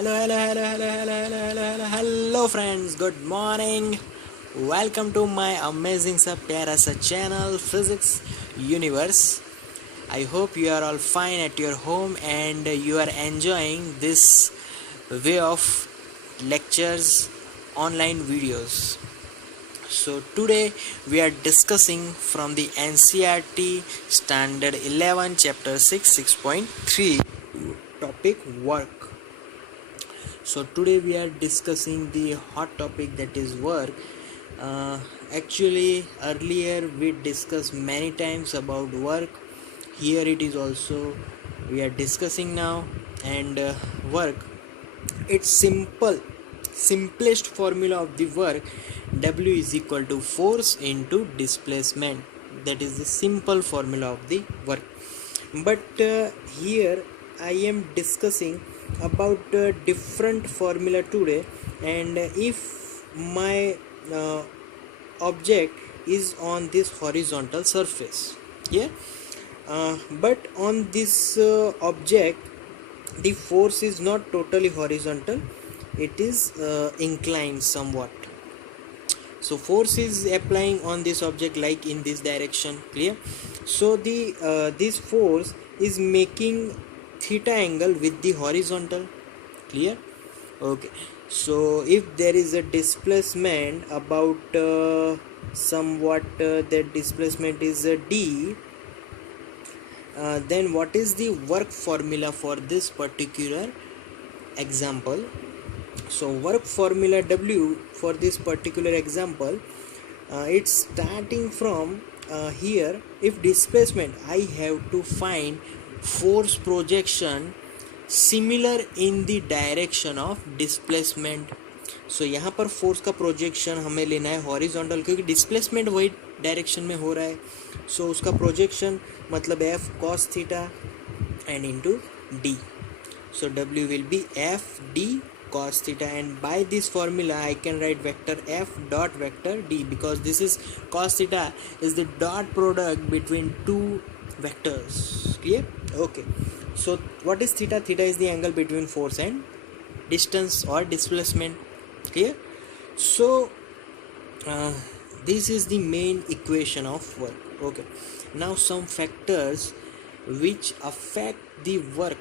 Hello friends, good morning. Welcome to my amazing सा प्यारा सा channel Physics Universe. I hope you are all fine at your home and you are enjoying this way of lectures, online videos. So today we are discussing from the NCERT Standard 11 Chapter 6 6.3 topic work. So today we are discussing the hot topic that is work. Actually earlier we discussed many times about work. Here it is also we are discussing now. And work, it's simplest formula of the work, W is equal to force into displacement. That is the simple formula of the work. But here I am discussing about different formula today, and if my object is on this horizontal surface, but on this object the force is not totally horizontal, it is inclined somewhat. So force is applying on this object like in this direction, clear? So the this force is making theta angle with the horizontal, clear? Okay, so if there is a displacement about somewhat that displacement is d, then what is the work formula for this particular example? So work formula W for this particular example, it's starting from here. If displacement, I have to find force projection similar in the direction of displacement. So यहाँ पर force का projection हमें लेना है horizontal, क्योंकि displacement वही direction में हो रहा है. सो उसका प्रोजेक्शन मतलब F cos theta and into D. So W will be f d cos theta, and by this formula I can write vector f dot vector d, because this is cos theta is the dot product between two vectors, clear? Okay, so what is theta? Theta is the angle between force and distance or displacement, clear? So this is the main equation of work. Okay, now some factors which affect the work.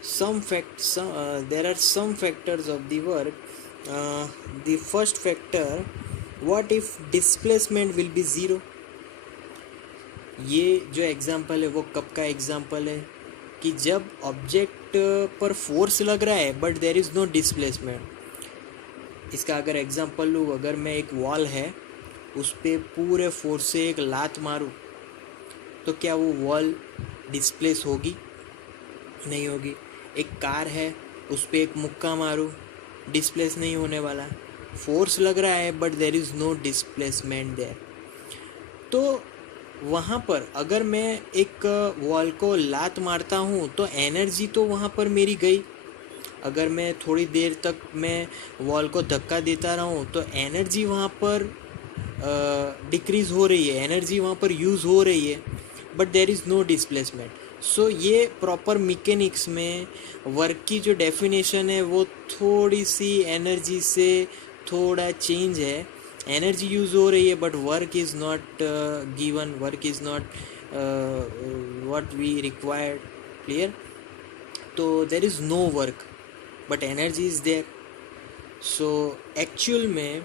There are some factors of the work. The first factor, what if displacement will be zero? ये जो example है वो कब का example है कि जब object पर फोर्स लग रहा है but there is no displacement. इसका अगर एग्जाम्पल लूँ, अगर मैं एक वॉल है उस पर पूरे फोर्स से एक लात मारूँ तो क्या वो वॉल डिस्प्लेस होगी? नहीं होगी. एक कार है उस पर एक मुक्का मारूँ, डिस्प्लेस नहीं होने वाला. फोर्स लग रहा है but there is no displacement there. तो वहाँ पर अगर मैं एक वॉल को लात मारता हूँ तो एनर्जी तो वहाँ पर मेरी गई. अगर मैं थोड़ी देर तक मैं वॉल को धक्का देता रहा हूँ तो एनर्जी वहाँ पर डिक्रीज़ हो रही है, एनर्जी वहाँ पर यूज़ हो रही है, but there is no displacement. So ये प्रॉपर मैकेनिक्स में वर्क की जो डेफिनेशन है वो थोड़ी सी एनर्जी से थोड़ा चेंज है. एनर्जी यूज़ हो रही है but work is not given, work is not what we required, clear? तो there is no work but energy is there. So actual में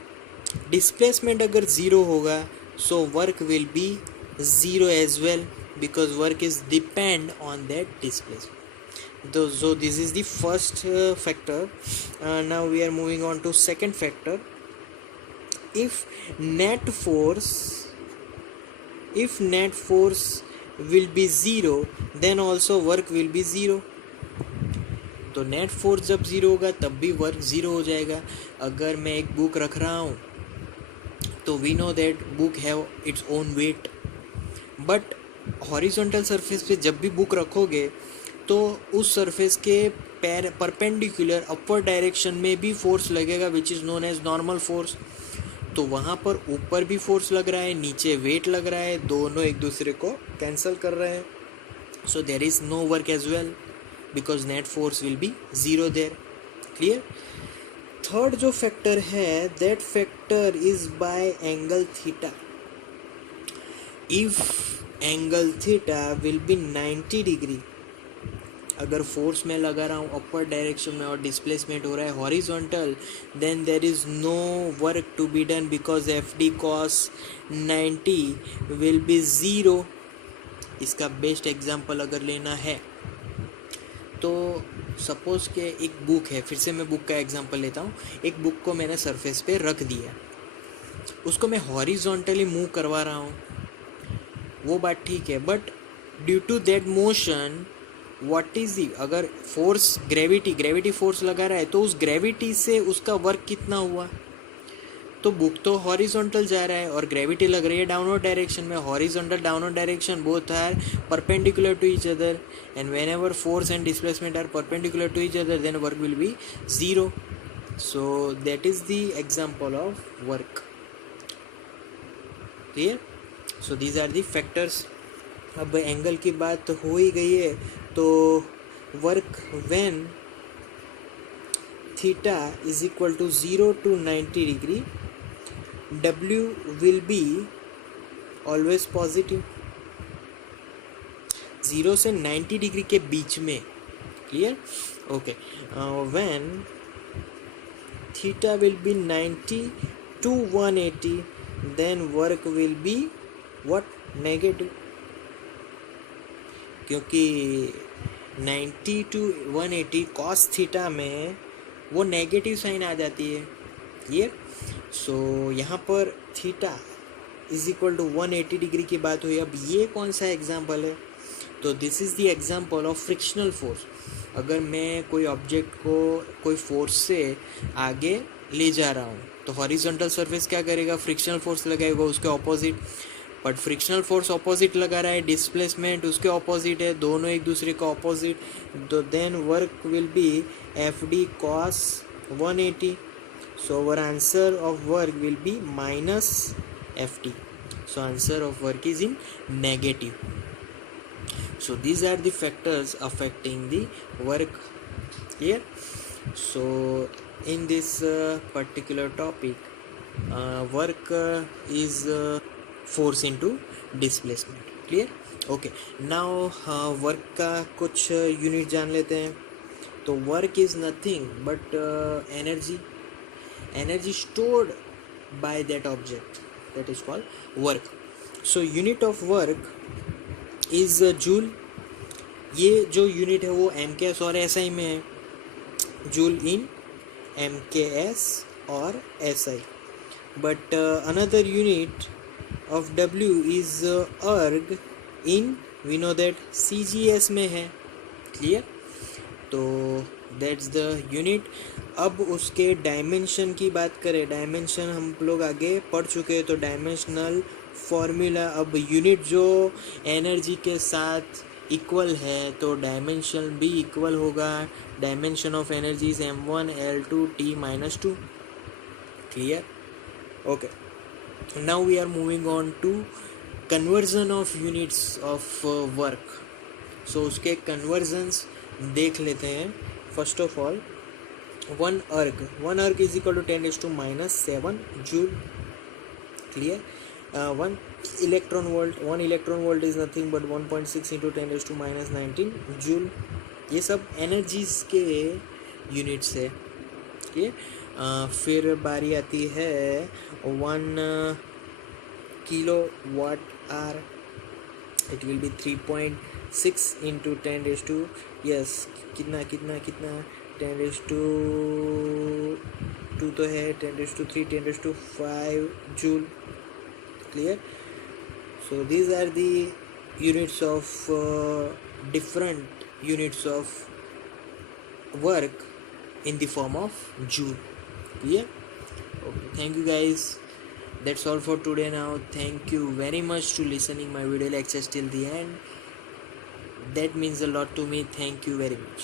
डिस्प्लेसमेंट अगर ज़ीरो होगा so work will be zero as well, because work is depend on that displacement. So this is the first factor. Now we are moving on to second factor. If net force will be zero, then also work will be zero. तो net force जब zero होगा तब भी work zero हो जाएगा. अगर मैं एक बुक रख रहा हूँ तो we know that book have its own weight, but horizontal surface पे जब भी बुक रखोगे तो उस सरफेस के परपेंडिकुलर अपवर्ड डायरेक्शन में भी फोर्स लगेगा which is known as normal force. तो वहाँ पर ऊपर भी फोर्स लग रहा है, नीचे वेट लग रहा है, दोनों एक दूसरे को कैंसिल कर रहे हैं. So there is no work as well. because net force will be 0 there. Clear? Third जो फैक्टर है, that factor is by angle theta. If angle theta will be 90 degree, अगर फोर्स में लगा रहा हूँ अपर डायरेक्शन में और displacement हो रहा है horizontal, then there is no work to be done because F D cos 90 will be 0. इसका बेस्ट एग्जांपल अगर लेना है तो सपोज के एक बुक है, फिर से मैं बुक का एग्जांपल लेता हूँ. एक बुक को मैंने सरफेस पे रख दिया, उसको मैं हॉरिजॉन्टली मूव करवा रहा हूँ, वो बात ठीक है, but due to that motion what is the, अगर फोर्स ग्रेविटी फोर्स लगा रहा है तो उस ग्रेविटी से उसका वर्क कितना हुआ. तो बुक तो हॉरिजॉन्टल जा रहा है और ग्रेविटी लग रही है डाउनवर्ड डायरेक्शन में. Horizontal downward direction both are perpendicular to each other, and whenever force and displacement are perpendicular to each other then work will be 0. So that is the example of work. Clear? So these are the factors. अब angle की बात हो ही गई है तो work when theta is equal to 0 to 90 degree, W will be always positive. 0 से 90 degree के बीच में. Clear? Okay. When theta will be 90 to 180, then work will be what? Negative. क्योंकि 90 to 180 cos थीटा में वो नेगेटिव साइन आ जाती है. Clear? So यहाँ पर theta is equal to 180 degree की बात हुई. अब ये कौन सा एग्जाम्पल है? तो this is the example of frictional force. अगर मैं कोई ऑब्जेक्ट को कोई फोर्स से आगे ले जा रहा हूँ तो हॉरिजॉन्टल सरफेस क्या करेगा? फ्रिक्शनल फोर्स लगाएगा उसके opposite. But frictional force opposite लगा रहा है, डिस्प्लेसमेंट उसके ऑपोजिट है, दोनों एक दूसरे का ऑपोजिट. तो then work will be F D cos 180. So our answer of work will be minus FT. So answer of work is in negative. So these are the factors affecting the work here. So in this particular topic, work is force into displacement. Clear? Okay. Now work का कुछ unit जान लेते हैं. तो work is nothing but energy stored by that object, that is called work. So unit of work is joule. ये जो unit है वो MKS और SI में है. joule in MKS और SI. But another unit of W is erg in, we know that CGS में है. Clear? तो दैट्स द यूनिट. अब उसके डायमेंशन की बात करें, डायमेंशन हम लोग आगे पढ़ चुके हैं. तो डायमेंशनल फॉर्मूला, अब यूनिट जो एनर्जी के साथ इक्वल है तो डायमेंशन भी इक्वल होगा. Dimension of energy is m1 l2 t-2. Clear? Okay. Now we are moving on to conversion of units of work. So उसके कन्वर्जन्स देख लेते हैं. First of all, one erg is equal to 10⁻⁻7 joule. Clear? One electron volt is nothing but 1.6 into 10⁻⁻19 joule. ये सब energies के units है. Clear? फिर बारी आती है 1 kilowatt hour. It will be 3.6 into 10⁻, yes, कितना 10⁻2 तो है, 10⁻3, 10⁻5 joule. Clear? So these are the units of different units of work in the form of joule. Clear? Okay, thank you guys. That's all for today. Now thank you very much to listening my video lectures till the end. That means a lot to me. Thank you very much.